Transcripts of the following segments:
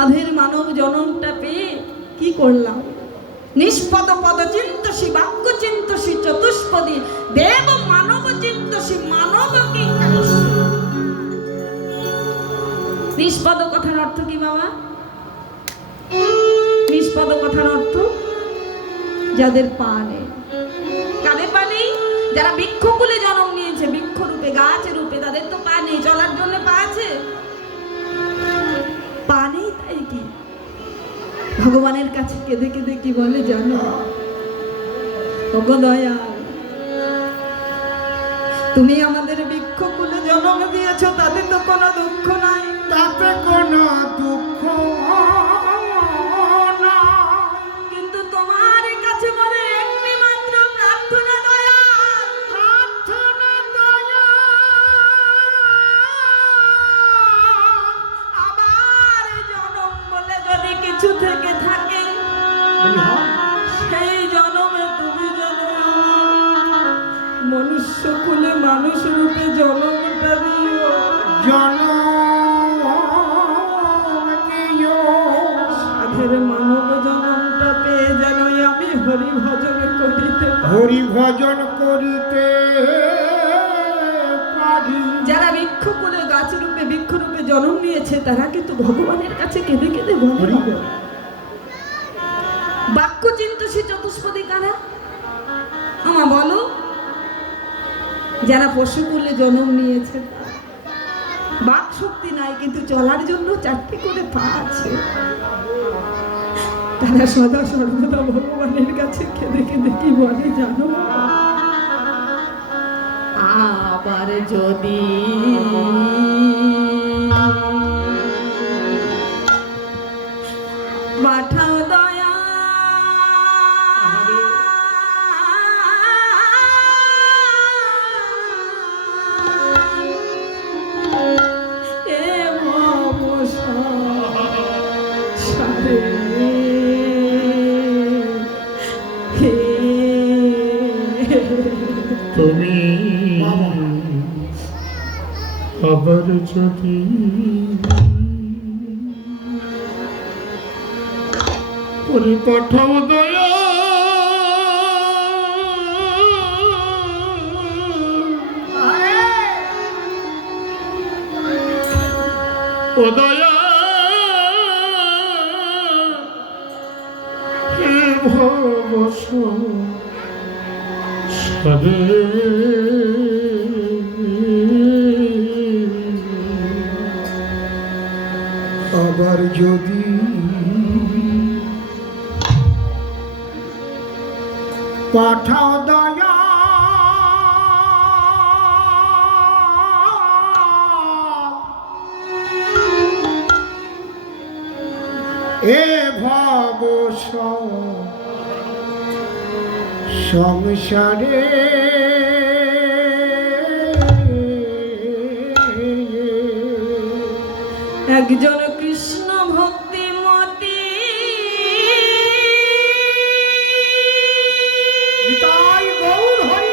সাধের মানব জনমটা পেয়ে কি করলাম? নিষ্পদ পদ চিন্তসী বাক্য চিন্তসী চতুষ্পদী দেব মানব চিন্তসী মানব কি? নিষ্পদ কথার অর্থ কি বাবা? নিষ্পদ কথার অর্থ যাদের পা নেই। কাদের পা নেই? যারা বৃক্ষকুলে জন্ম নিয়েছে, বৃক্ষ রূপে গাছ রূপে, তাদের তো পা নেই। চলার জন্য পা আছে? পা নেই, তাই কি ভগবানের কাছে কেঁদে কেঁদে কি বলে জানো? ওগো দয়াল, তুমি আমাদের বৃক্ষকুলে জন্ম দিয়েছো, তাদের তো কোনো দুঃখ নাই। তাতে কোনো দুঃখ কিন্তু তোমার কাছে মনে একটি মাত্র প্রার্থনা দয়াল, প্রার্থনা দয়া। আবার জনম বলে যদি কিছু থেকে থাকে, সেই জনমে তুমি যেন মনুষ্য কুলে মানুষ রূপে জনমটা দিও। সাধের মানব জনমটা পেয়ে যেন আমি হরি ভজন করিতে হরি ভজন করিতে পারি। যারা বৃক্ষকুলে গাছ রূপে বৃক্ষ রূপে জন্ম নিয়েছে, তারা কিন্তু ভগবানের কাছে কেঁদে কেঁদে বলে, বাক্য চিন্তসী চতুষ্পদী কারা? আমা বলো। যারা পশুকুলে জন্ম নিয়েছে, বাক শক্তি নাই কিন্তু চলার জন্য চারটি করে পা আছে, তারা সদা সর্বদা ভগবানের কাছে কেঁদে কেঁদে কি বলে জানো? আবার যদি পাঠাও দয়া, তুমি আবার যদি পাঠাও দয়া, ও দয়া হে ভবসারে আবার যদি পাঠাও দয়া, এ ভব সংসারে একজন কৃষ্ণ ভক্তি মতি নিতাই গৌর হরি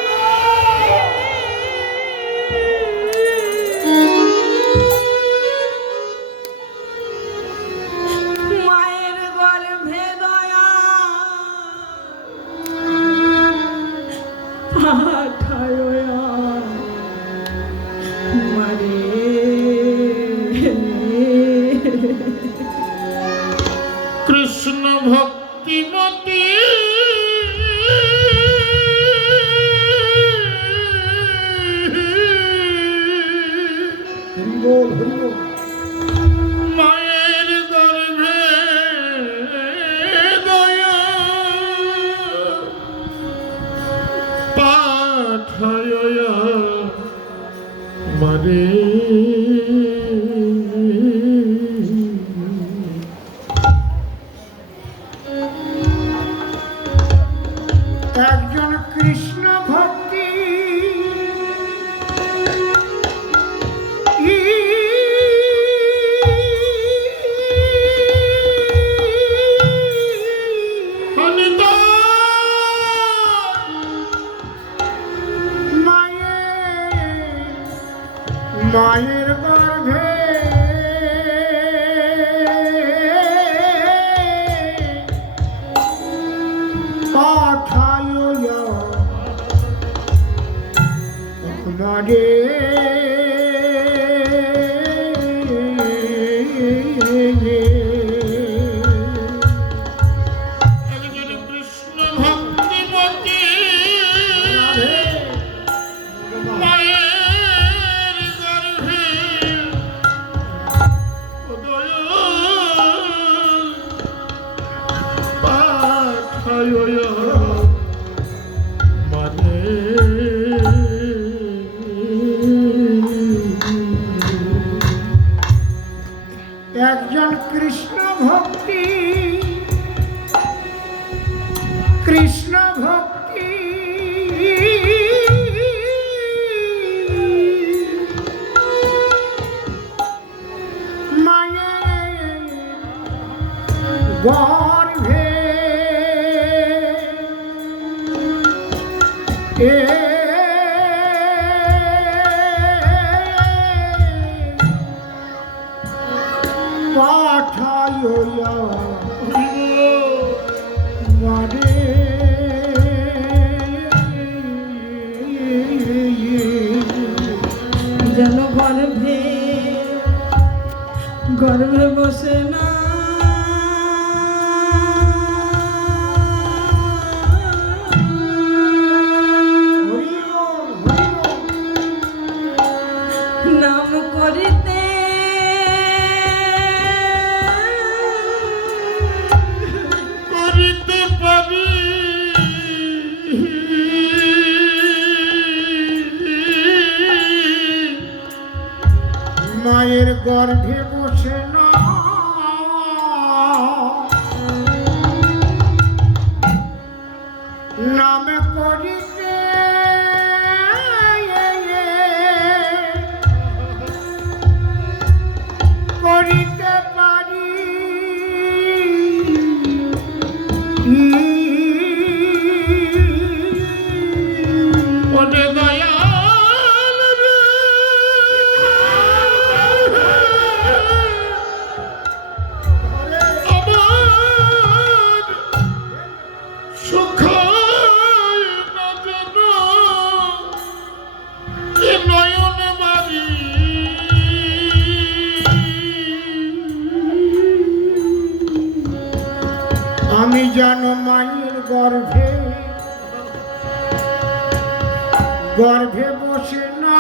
মায়ের গর্ভে দয়া পাঠায় মারে কৃষ্ণ ভক্তিমতী মায়ের গর্ভে দয়া পাঠায় মারে একজন কৃষ্ণ ভক্তি একজন কৃষ্ণ ভক্তি কৃষ্ণ ভক্তি মায়ের গর্ভে পাঠাইয়া মারে যেন গর্ভে গর্ভে বসে না নাম করিতে করিতে পারি মায়ের গর্ভে বসে না নাম করিতে করিতে পারি ওরে দয়াল রে, আমার সুখায় না যেন এ নয়ন বাড়ি আমি জানো মায়ের গর্ভে গর্ভে বসে না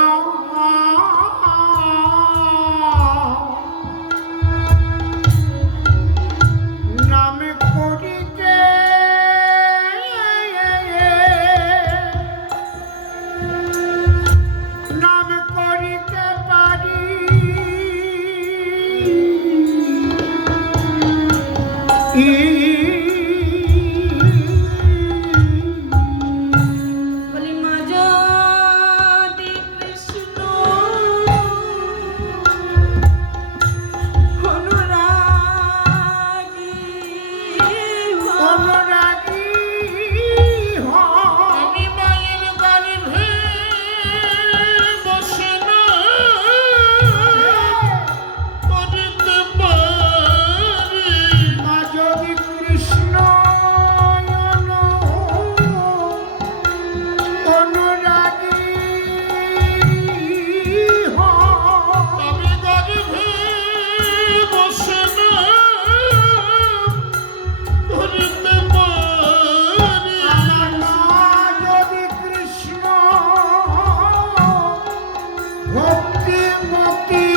নামে করিতে নাম করিতে পারি বলি মা যদি কৃষ্ণ অনুরাগী অনুরাগী আমি মায়ের গর্ভে বসে না করিতে পারি মা যদি কৃষ্ণ অনুরাগী আমি গর্ভে বসে না করিতে পারি আমার মা যদি কৃষ্ণ ভক্তি মতি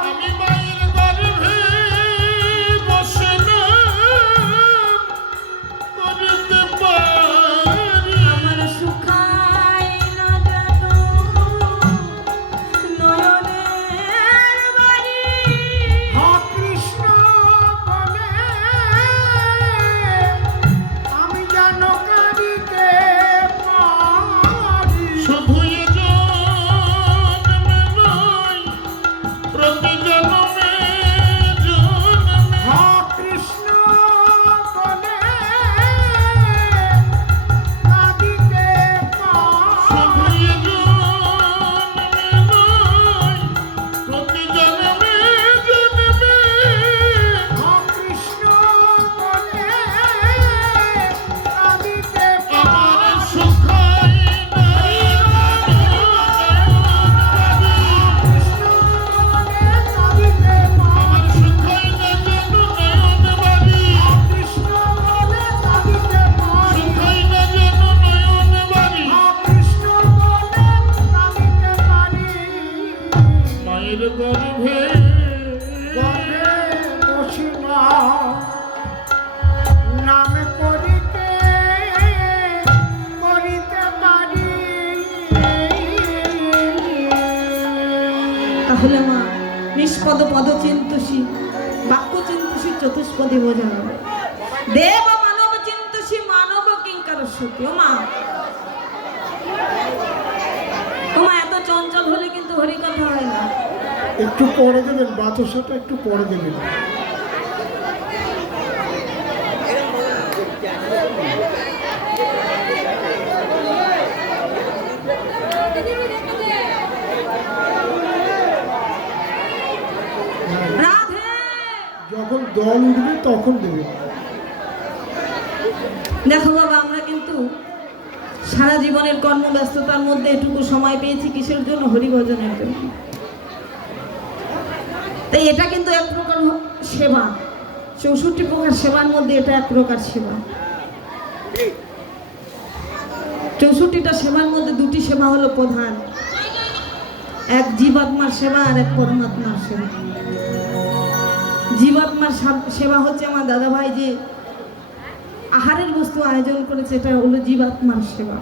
আমি মায়ের গর্ভে বসে না করিতে পারি আমার সুখায় না যেন নয়নের বাড়ি কৃষ্ণ বলে আমি যেন কাঁদিতে পারি শুধু এ জন্মে নয় প্রতি জন্মে জন্মে কৃষ্ণ বলে কাঁদিতে পারি শুধু এ জন্মে নয় প্রতি জন্মে জন্মে কৃষ্ণ বলে কাঁদিতে আমার সুখায় না আমার সুখায় না যেন নয়ন বাড়ি কৃষ্ণ বলে কাঁদিতে পারি সুখায় না যেন নয়ন বাড়ি কৃষ্ণ বলে কাঁদিতে পারি মায়ের গর্ভে গর্ভে বসি না নাম করিতে করিতে পারি তাহলে মা নিষ্পদ পদ চিন্তসী বাক্য চিন্তসী চতুষ্পদী বোঝা দেব মানব চিন্তসী মানব কিঙ্কার সতী। ওমা এত চঞ্চল হলে কিন্তু হরি কথা হয় না। একটু পরে দেবেন, বাতাসাটা একটু পরে দেবেন। রাধে যখন দল উঠবে তখন দেবেন। দেখো বাবা, আমরা কিন্তু সারা জীবনের কর্মব্যস্ততার মধ্যে এটুকু সময় পেয়েছি কিসের জন্য? হরিভজনের জন্য। তাই এটা কিন্তু এক প্রকার সেবা। 64 প্রকার সেবার মধ্যে এটা এক প্রকার সেবা। 64টা সেবার মধ্যে 2টি সেবা হলো প্রধান, এক জীবাত্মার সেবা আর এক পরমাত্মার সেবা। জীবাত্মার সেবা হচ্ছে আমার দাদা ভাই যে আহারের বস্তু আয়োজন করেছে, এটা হলো জীবাত্মার সেবা।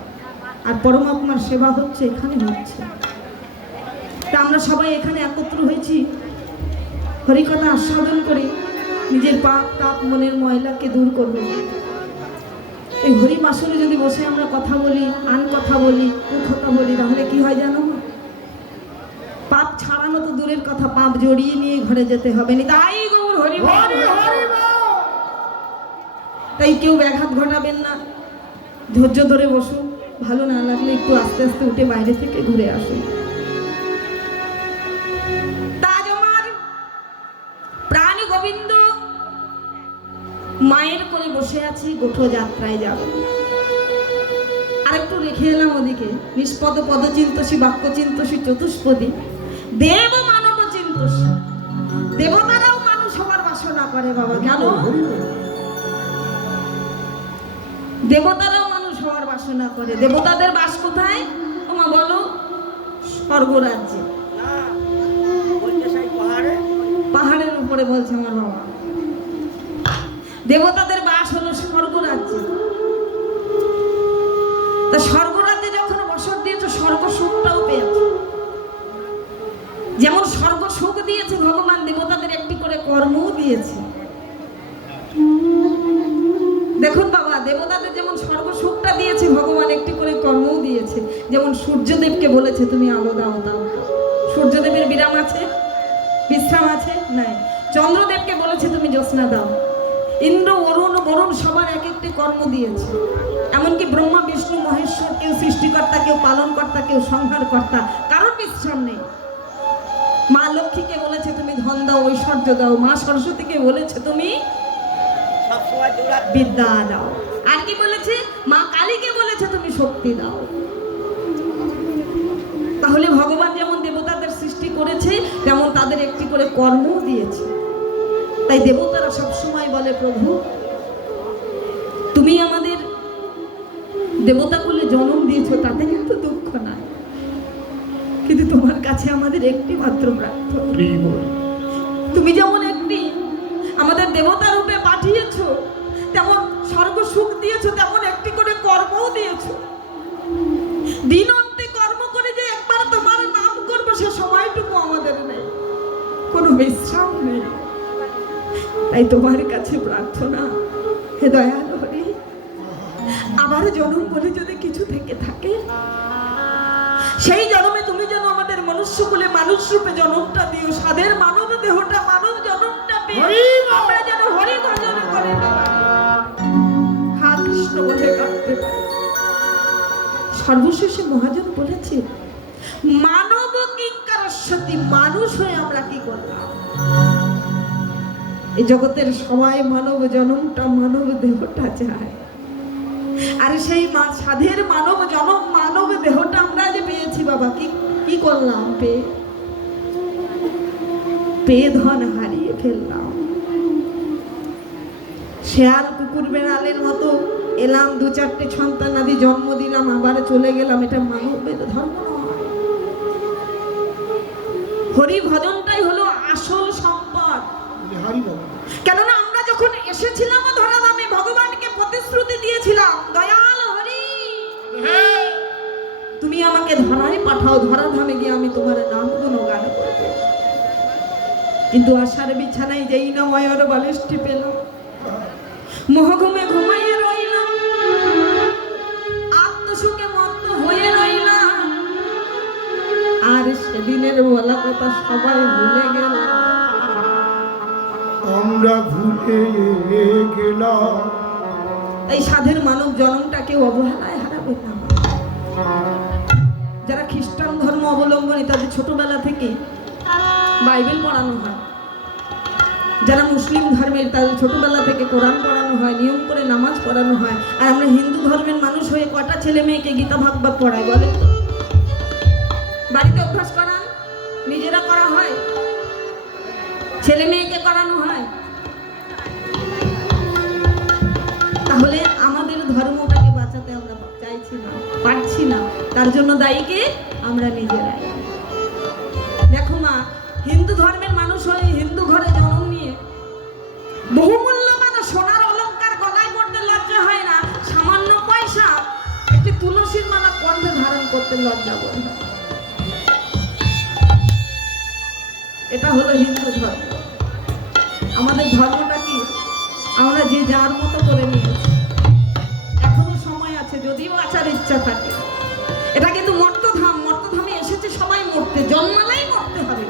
আর পরমাত্মার সেবা হচ্ছে এখানে হচ্ছে। তা আমরা সবাই এখানে একত্র হয়েছি হরিকথা আস্বাদন করে নিজের পাপ তাপ মনের ময়লাকে দূর করব। এই হরি মাসুরে যদি বসে আমরা কথা বলি, কথা বলি, কথা বলি, তাহলে কি হয় জানো? পাপ ছাড়ানো তো দূরের কথা, পাপ জড়িয়ে নিয়ে ঘরে যেতে হবে না। তাই গৌর হরি তাই কেউ ব্যাঘাত ঘটাবেন না, ধৈর্য ধরে বসুন। ভালো না লাগলে একটু আস্তে আস্তে উঠে বাইরে থেকে ঘুরে আসুন। তাজ আমার প্রাণ গোবিন্দ মায়ের করে বসে আছি, গোঠো যাত্রায় যাব। আরেকটু রেখে এলাম ওদিকে, নিষ্পদ পদ চিন্তসী বাক্য চিন্তসী চতুষ্পদী দেব মানব চিন্তসী। দেবতারাও মানুষ হবার বাসনা করে বাবা, কেন? দেবতারাও মানুষ হওয়ার বাসনা করে। দেবতাদের বাস কোথায়? তোমা বলো? স্বর্গরাজ্যে। পাহাড়ের উপরে বলছে আমার বাবা। দেবতাদের বাস হলো স্বর্গরাজ্যে। তা স্বর্গরাজ্যে যখন বসত দিয়েছে, স্বর্গ সুখটাও পেয়েছে। যেমন স্বর্গ সুখ দিয়েছে ভগবান, দেবতাদের একটি করে কর্মও দিয়েছে। দেখুন বাবা, দেবতাদের যেমন স্বর্গ সুখটা দিয়েছে ভগবান, একটি করে কর্মও দিয়েছে। যেমন সূর্যদেবকে বলেছে তুমি আলো দাও, দাও। সূর্যদেবের বিরাম আছে, বিশ্রাম আছে? নাই। চন্দ্রদেবকে বলেছে তুমি জ্যোৎস্না দাও। ইন্দ্র, অরুণ, বরুণ সবার এক একটি কর্ম দিয়েছে। এমনকি ব্রহ্মা, বিষ্ণু, মহেশ্বর, কেউ সৃষ্টিকর্তা, কেউ পালনকর্তা, কেউ সংহারকর্তা, কারোর বিশ্রাম নেই। মা লক্ষ্মীকে বলেছে তুমি ধন দাও, ঐশ্বর্য দাও। মা সরস্বতীকে বলেছে তুমি বিদ্যা দাও। আর কি বলেছে? মা কালীকে বলেছে তুমি শক্তি দাও। তাহলে ভগবান যেমন দেবতাদের সৃষ্টি করেছে, তেমন তাদের একটি করে কর্ম দিয়েছে। তাই দেবতারা সবসময় বলে প্রভু তুমি আমাদের দেবতা কুলে জন্ম দিয়েছো, তাতে কিন্তু দুঃখ নাই, কিন্তু তোমার কাছে আমাদের একটি মাত্র প্রার্থনা, তুমি যেমন একটি আমাদের দেবতা রূপে পাঠিয়েছো, তেমন স্বর্গ সুখ দিয়েছো, তেমন একটি করে কর্মও দিয়েছো। দিন অন্তে কর্ম করে যে একবার তোমার নাম করবো, সে সময়টুকু আমাদের নেই, কোনো বিশ্রাম নেই। তাই তোমার কাছে প্রার্থনা, হে দয়াল হরি, আবার জন্ম বলে যদি কিছু থেকে থাকে, সেই জন্মে তুমি যেন আমাদের মনুষ্য কুলে মানুষ রূপে জন্মটা দিও। সাদের মানব দেহটা, মানব জন্মটা পেয়ে আমরা যেন হরি ভজন করে হা কৃষ্ণ বলে কাটতে পারি। সর্বশেষে মহাজন বলেছে মানব কিঙ্কারস্যতি, মানুষ হয়ে আমরা কি করলাম? এই জগতের সবাই মানব জন্মটা, মানব দেহটা চায়। আর সেই সাধের মানব জন্ম, মানব দেহটা আমরা যে পেয়েছি বাবা, কি করলাম? পেয়ে ধন হারিয়ে ফেললাম। শেয়াল কুকুর বেড়ালের মতো এলাম, 2-4টে সন্তান আদি জন্ম দিলাম, আবার চলে গেলাম। এটা মানবের ধর্ম নয়। হরি ভজনটাই হলো আসল সম্পদ। কেননা আমরা যখন এসেছিলাম ধরা দামে, ভগবানকে প্রতিশ্রুতি দিয়েছিলাম দয়াল হরি তুমি আমাকে ধরায় পাঠাও, ধরা ধামে গিয়ে আমি তোমার নাম গুণগান করব। কিন্তু আশার বিছানায় যেই না ময়ূর বালিশটি পেল, মোহঘুমে ঘুমাইয়ে রইলাম, আত্মসুখে মত্ত হয়ে রইলাম। আর সেদিনের বলা কথা সবাই ভুলে গেল। আমরা ভুলে গেলাম। এই সাধের মানব জনমটাকে অবহেলায় হারাবে না। যারা খ্রিস্টান ধর্ম অবলম্বনী তাদের ছোটবেলা থেকে বাইবেল পড়ানো হয়, যারা মুসলিম ধর্মের তাদের ছোটবেলা থেকে কোরআন পড়ানো হয়, নিয়ম করে নামাজ পড়ানো হয়। আর আমরা হিন্দু ধর্মের মানুষ হয়ে কটা ছেলে মেয়েকে গীতা ভাগবত পড়াই বলেন তো? বাড়িতে অভ্যাস করান, নিজেরা করা হয়, ছেলে মেয়েকে করানো হয়। তাহলে আমাদের ধর্মটাকে বাঁচাতে আমরা চাইছি না, পারছি না। তার জন্য দায়ী কে? আমরা নিজেরাই। দেখো মা, হিন্দু ধর্মের মানুষ হয়ে হিন্দু ঘরে জন্ম নিয়ে বহুমূল্যবান সোনার অলংকার গলায় পড়তে লজ্জা হয় না, সামান্য পয়সা একটি তুলসীর মালা কণ্ঠে ধারণ করতে লজ্জা বোধ হয়। এটা হলো হিন্দু ধর্ম। আমাদের ধর্মটা কি? আমরা যে যার মতো করে নিয়েছি। এখনো সময় আছে, যদিও আচার ইচ্ছা থাকে। এটা কিন্তু মর্তধাম, মর্তধামে এসেছে সবাই মরতে, জন্মালেই মরতে হবে।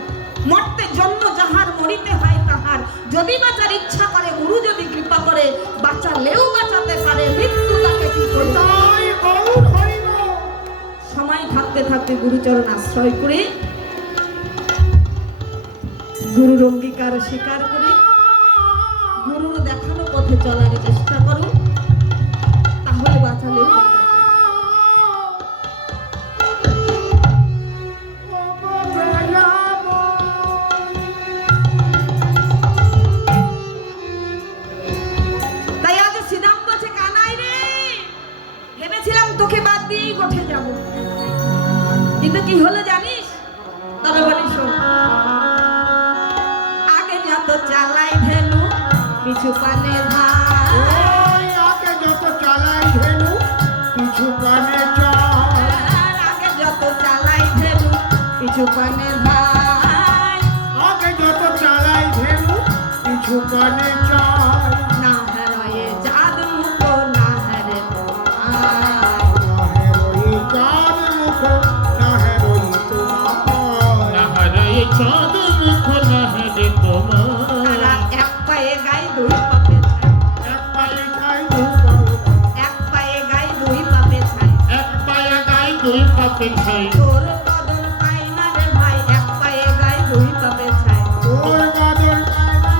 মরতে জন্ম যাহার, মরিতে হয় তাহার। যদি বাঁচার ইচ্ছা করে, গুরু যদি কৃপা করে, বাঁচালেও বাঁচাতে পারে, মৃত্যু তাকে কি করে। সময় থাকতে থাকতে গুরুচরণ আশ্রয় করে, গুরুর অঙ্গীকার স্বীকার করে, গুরুর দেখানো পথে চলার চেষ্টা করো, তাহলে বাঁচালেও বাঁচাতে। তাই আজ শ্রীরাম বলছে, কানাই রে, ভেবেছিলাম তোকে বাদ দিয়েই গোঠে যাব, কিন্তু কি হলো জানিস? তবে বলি শোন। আগে যত চালাই ধেনু, পিছু পানে ধার। আগে যত চালাই ধেনু, পিছু পানে চাই। আগে যত চালাই ধেনু, পিছু পানে ধার। আগে যত চালাই ধেনু, পিছু পানে চাই। না হারায়ে চাঁদ মুখ, না হারে তোমার। না হে রই চাঁদ মুখ, না হে রই তোমার। না হারায় চাঁদ মুখ, না হারে তোমার। তারা এক পায়ে গাই, দুই পাপে ছাই। এক পায়ে খাই দুই পায়ে। এক পায়ে গাই, দুই পাপে ছাই। এক পায়ে গাই, দুই পাপে ছাই। তোর বদন পাই না রে ভাই, এক পায়ে গাই, দুই পাপে ছাই। তোর বাদর পায় না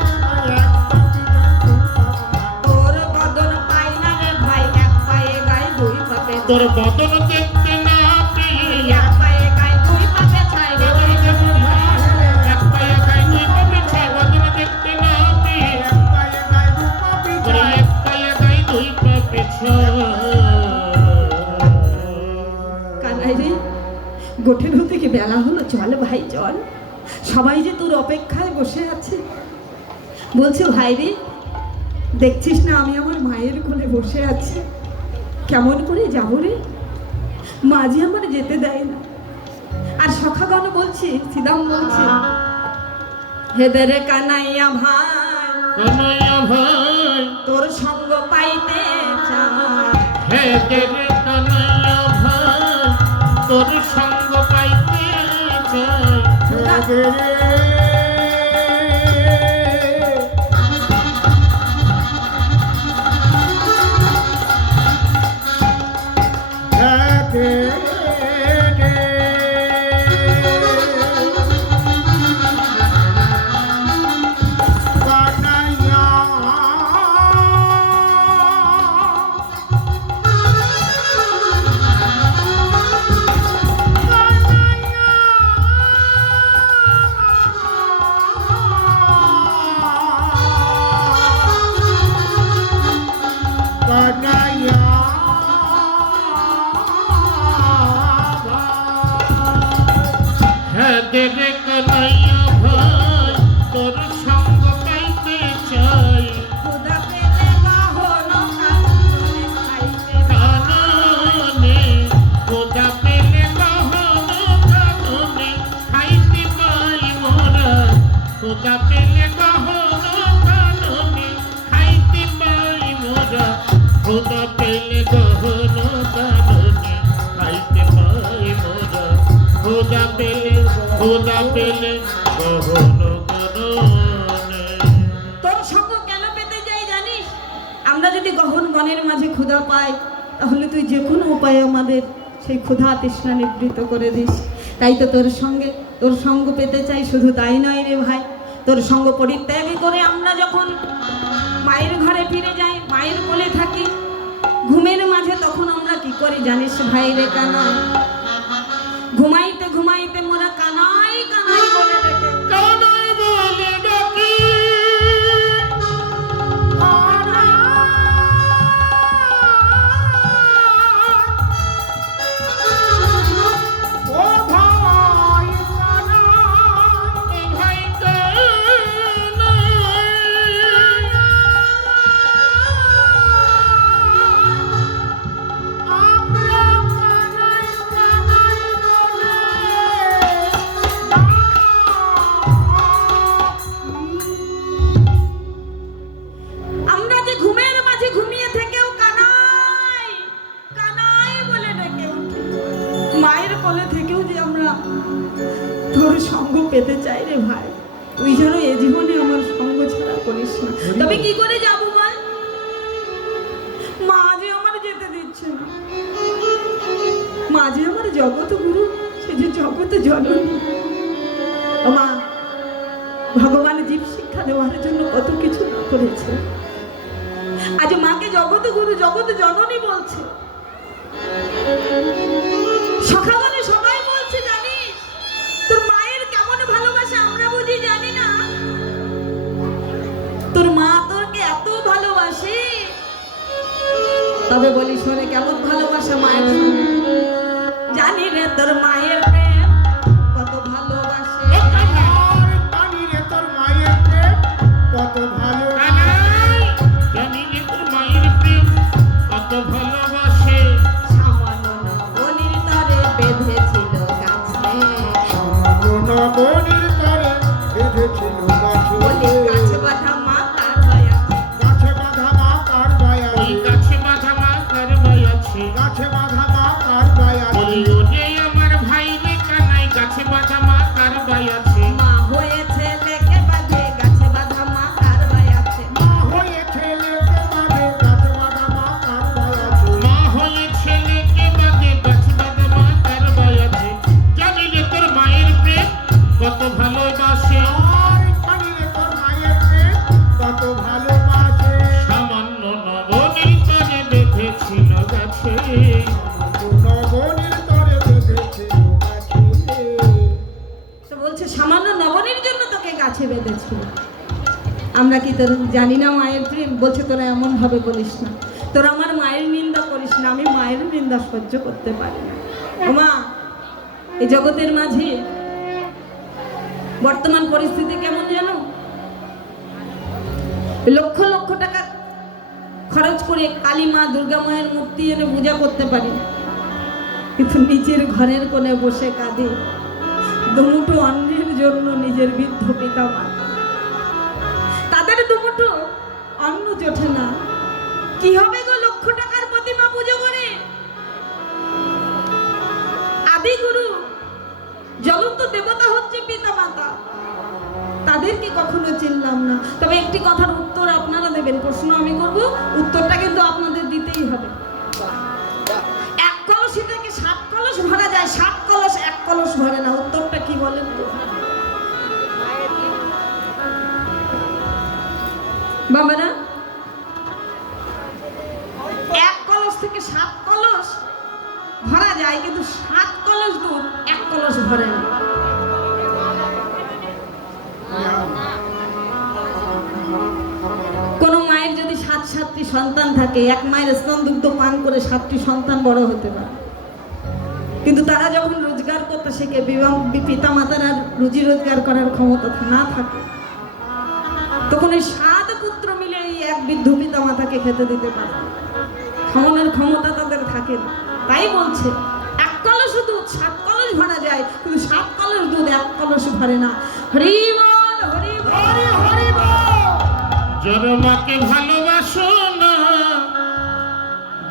এক পাপি গাই দুই পাপে। তোর বদন পাই না রে ভাই, এক পায়ে গাই, দুই পাপে ছাই। তোর বদন দেখতে না পেয়ে এক পায়ে গাই, দুই পাপে ছাই রে। এক পায়ে গাই, দুই পাপে ছাই। বদন দেখতে না পেয়ে এক পায়ে গাই দুই পাপি তোর গাই। এক পায়ে গাই, দুই পাপে ছাই। কানাই রে, গোঠের থেকে বেলা হলো, চল ভাই চল। সবাই যে তোর অপেক্ষায় বসে আছে। বলছে, ভাই রে, দেখছিস না আমি আমার মায়ের কোলে বসে আছি, কেমন করে যাবো রে? মাঝে আমার যেতে দেয় না। আর সখাগণ বলছে, শ্রীরাম বলছে, হেদে রে কানাইয়া ভাই, কানাইয়া ভাই, তোর সঙ্গ পাইতে চাই। হে দেবে কানাইয়া ভাই, তোর সঙ্গ পাইতে চাই। হে রে দেবে কানাইয়া ভাই, তোর সঙ্গ পাইতে চাই। খোদা পেলে বাহন কাননে খাইতে কাননে খোদা পেলে বাহন, কাননে খাইতে পাই মোরা খোদা পেলে গহন কাননে খাইতে পাই মোরা খোদা পেলে গহন কাননে খাইতে পাই মোরা খোদা পেলে গহন কাননে। তোর সঙ্গ কেন পেতে যাই জানিস? আমরা যদি গহন বনের মাঝে ক্ষুধা পাই, তাহলে তুই যে কোনো উপায়ে আমাদের সেই ক্ষুধা তৃষ্ণা নিবৃত্ত করে দিস। তাই তো তোর সঙ্গ পেতে চাই। শুধু তাই নয় রে ভাই, তোর সঙ্গ পরিত্যাগ করে আমরা যখন মায়ের ঘরে ফিরে যাই, মায়ের কোলে থাকি, ঘুমের মাঝে তখন আমরা কি করি জানিস ভাই রে কানাই? ঘুমাইতে ঘুমাইতে মোরা কানাই কানাই বলে ডেকে কানাই বলে ডাকি ও ভাই কানা, ভাই আমরা কানাই কানাই বলে আমরা যে ঘুমের মাঝে ঘুমিয়ে থেকেও কানাই কানাই বলে ডেকে উঠি। মায়ের কোলে থেকেও যে আমরা তোর সঙ্গ পেতে চাই রে ভাই। তুই যেন এ জীবনে আমার সঙ্গ ছাড়া করিস না। তবে কি করে যাবো বল? মা যে আমার যেতে দিচ্ছে না। মা যে আমার জগৎ গুরু, সে যে জগৎ জননী। ও মা, ভগবান জীব শিক্ষা দেওয়ার জন্য কত কিছু না করেছে। আজ মাকে জগৎ গুরু জগৎ জননী বলছে। সখাগণে সবাই বলছে জানিস, তোর মায়ের কেমন ভালোবাসা আমরা বুঝি জানি না। তোর মা তোরকে এত ভালোবাসে। তবে বলি শোনে কেমন ভালোবাসা মায়ের সঙ্গে। জানি রে তোর মায়ের প্রেম কত ভালোবাসে। আর জানি রে তোর মায়ের প্রেম কত ভালো। কানাই জানি রে তোর মায়ের প্রেম কত ভালোবাসে। সামান্য নবনীর তরে বেঁধেছিল গাছে। সামান্য নবনীর তরে বেঁধেছিল বলি গাছে। গাছে বাঁধা মা কার দয়াতে। গাছে বাঁধা মা কার ওই দয়াতে। গাছে বাঁধা মা কারবাই আছে। গাছে বাঁধা মা কার দয়াতে। বলি ওরে আমার ভাই রে কানাই গাছে বাঁধা মা কারবাই আছে। মা হয়েছে লেকে বাঁধে গাছে বাঁধা মা কার দয়াতে। মা হয়ে ছেলেকে বাঁধে গাছে বাঁধা মা কার দয়াতে। মা হয়ে ছেলেকে বাঁধে গাছে বাঁধা মা কারবাই আছে। জানি রে তোর মায়ের প্রেম কত ভালোবাসে। আর জানি রে তোর মায়ের প্রেম কত ভালোবাসে। সামান্য নবনীর তরে বেঁধেছিল গাছে। নবনীর তরে বেঁধেছিল গাছে। তো বলছে সামান্য নবনীর জন্য তোকে গাছে বেঁধেছিল। আমরা কি তোর জানি না মায়ের প্রেম? বলছে তোরা এমন ভাবে বলিস না, তোরা আমার মায়ের নিন্দা করিস না। আমি মায়ের নিন্দা সহ্য করতে পারি না। ও মা, এই জগতের মাঝে বর্তমান পরিস্থিতি কেমন জানো? লক্ষ লক্ষ টাকা খরচ করে কালী মা দুর্গা মায়ের মূর্তি এনে পূজা করতে পারি, কিন্তু নিজের ঘরের কোণে বসে কাঁদে দুমুঠো অন্যের জন্য নিজের বৃদ্ধ পিতা মা। তাদের দুমুঠো অন্ন জোটে না। কি হবে গো লক্ষ টাকার প্রতিমা পুজো করে? আদি গুরু জ্বলন্ত দেবতা হচ্ছে পিতা মাতা, তাদেরকে কখনো চিনলাম না। তবে একটি কথার উত্তর আপনারা দেবেন, প্রশ্ন আমি করব, উত্তরটা কিন্তু আপনাদের দিতেই হবে। এক কলসি থেকে 7 কলস ভরা যায়, 7 কলস এক কলস ভরে না। উত্তরটা কি বলেন তো বাবারা? এক কলস থেকে 7 কলস ভরা যায়, কিন্তু 7 কলস দুধ 1 কলস ভরে না। কোন মায়ের যদি 7টি সন্তান থাকে, এক মায়ের স্তন দুগ্ধ পান করে 7টি সন্তান বড় হতে পারে, কিন্তু তারা যখন রোজগার করতে শেখে, পিতা মাতার আর রুজি রোজগার করার ক্ষমতা না থাকে, তখন এই 7 পুত্র মিলে এই এক বৃদ্ধ পিতা মাতাকে খেতে দিতে পারে, খাওয়ানোর ক্ষমতা তাদের থাকে না। তাই বলছে 1 কলস দুধ 7 কলস ভরা যায়, কিন্তু 7 কলস দুধ 1 কলস ভরে না। হরি বল হরি বল। যারা মাকে ভালোবাসো না,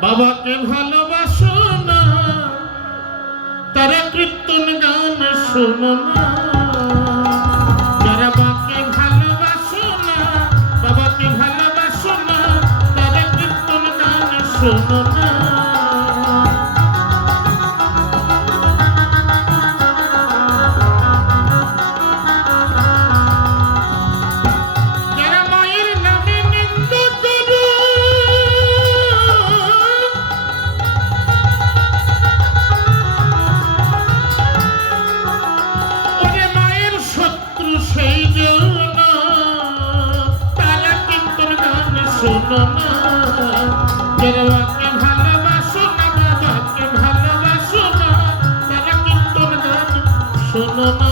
বাবাকে ভালোবাসো না, তারা কীর্তন গান শোনো না। যারা মাকে ভালোবাসো না, বাবাকে ভালোবাসো না, তারা কীর্তন গান শোনো না। যারা মায়ের নামে নিন্দা করো, ওরে মায়ের শত্রু সেই জন্য, তারা কীর্তন গান শোনো না। যারা মাকে ভালোবাসো না, বাবাকে ভালোবাসো না, তারা কীর্তন গান শোনো না।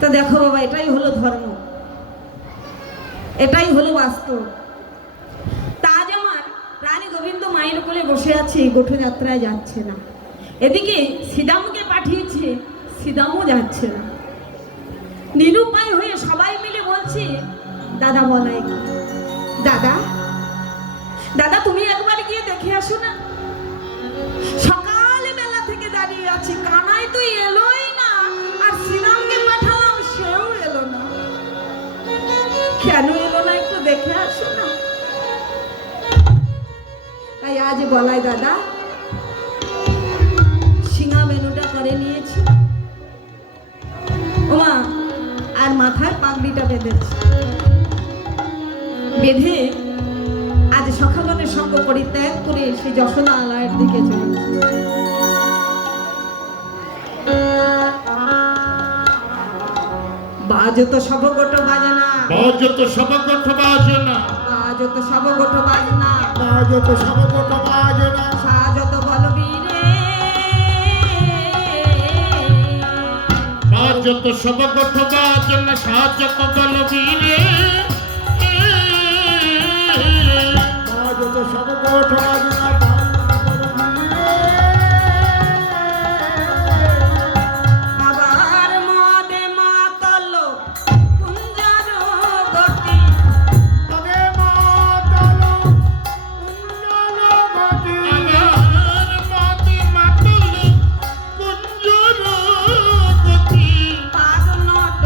তো দেখো বাবা, এটাই হলো ধর্ম, এটাই হলো বাস্তব। তা আজ আমার রানী গোবিন্দ মায়ের কোলে বসে আছে, গোঠ যাত্রায় যাচ্ছে না। এদিকে সীতামকে পাঠিয়েছে, সীতামও যাচ্ছে না। নিরুপায় হয়ে সবাই মিলে বলছে, দাদা বলাই কি? দাদা, দাদা তুমি একবার গিয়ে দেখে আসো না। সকাল বেলা থেকে দাঁড়িয়ে আছি, কানাই তো এলোই না, আর শ্রীরামকে পাঠালাম সেও এলো না। কেন এলো না একটু দেখে আসো না। তাই আজ বলাই দাদা সিঙা মেনুটা করে নিয়েছি, ওমা, আর মাথায় পাগড়িটা বেঁধেছি। বেঁধে আজ সখাগণের সঙ্গ পরিত্যাগ করে সেই যশোদা আলয়ের দিকে চলেছি। বাজত সবগোট বাজনা, বাজত সবগঠ বাজনা, বাজত সবগোট বাজনা, বাজত সবগোট বাজনা, সাজত বলবীরে, বাজত সবগঠ বাজনা, সাজত বলবীরে। বাজত সবগোট বাজনা,